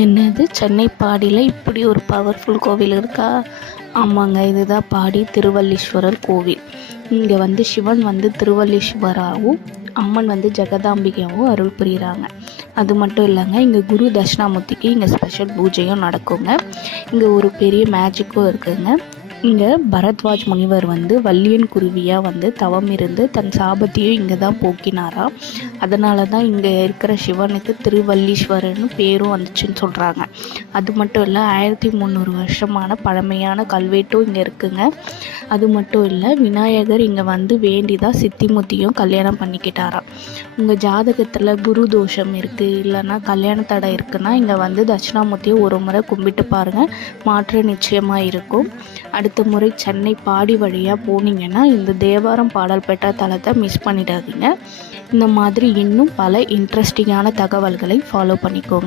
என்னது சென்னை பாடியில் இப்படி ஒரு பவர்ஃபுல் கோவில் இருக்கா? ஆமாங்க, இதுதான் பாடி திருவல்லீஸ்வரர் கோவில். இங்கே வந்து சிவன் வந்து திருவல்லீஸ்வராகவும் அம்மன் வந்து ஜெகதாம்பிகையாகவும் அருள் புரிகிறாங்க. அது மட்டும் இல்லைங்க, இங்கே குரு தட்சிணாமூர்த்திக்கு இங்கே ஸ்பெஷல் பூஜையும் நடக்குங்க. இங்கே ஒரு பெரிய மேஜிக்கும் இருக்குங்க. இங்கே பரத்வாஜ் முனிவர் வந்து வல்லியன் குருவியாக வந்து தவம் இருந்து தன் சாபத்தையும் இங்கே தான் போக்கினாராம். அதனால தான் இங்கே இருக்கிற சிவனுக்கு திருவல்லீஸ்வரர்னு பேரும் வந்துச்சுன்னு சொல்கிறாங்க. அது மட்டும் இல்லை, 1300 வருஷமான பழமையான கல்வெட்டும் இங்கே இருக்குங்க. அது மட்டும் இல்லை, விநாயகர் இங்கே வந்து வேண்டி தான் சித்திமுத்தியும் கல்யாணம் பண்ணிக்கிட்டாராம். உங்கள் ஜாதகத்தில் குரு தோஷம் இருக்குது, இல்லைன்னா கல்யாண தடை இருக்குன்னா இங்கே வந்து தட்சிணாமூர்த்தியை ஒரு முறை கும்பிட்டு பாருங்கள், மாற்றம் நிச்சயமாக இருக்கும். அடுத்த முறை சென்னை பாடி வழியாக போனீங்கன்னா இந்த தேவாரம் பாடல் பெற்ற தலத்தை மிஸ் பண்ணிடாதீங்க. இந்த மாதிரி இன்னும் பல இன்ட்ரெஸ்டிங்கான தகவல்களை ஃபாலோ பண்ணிக்கோங்க.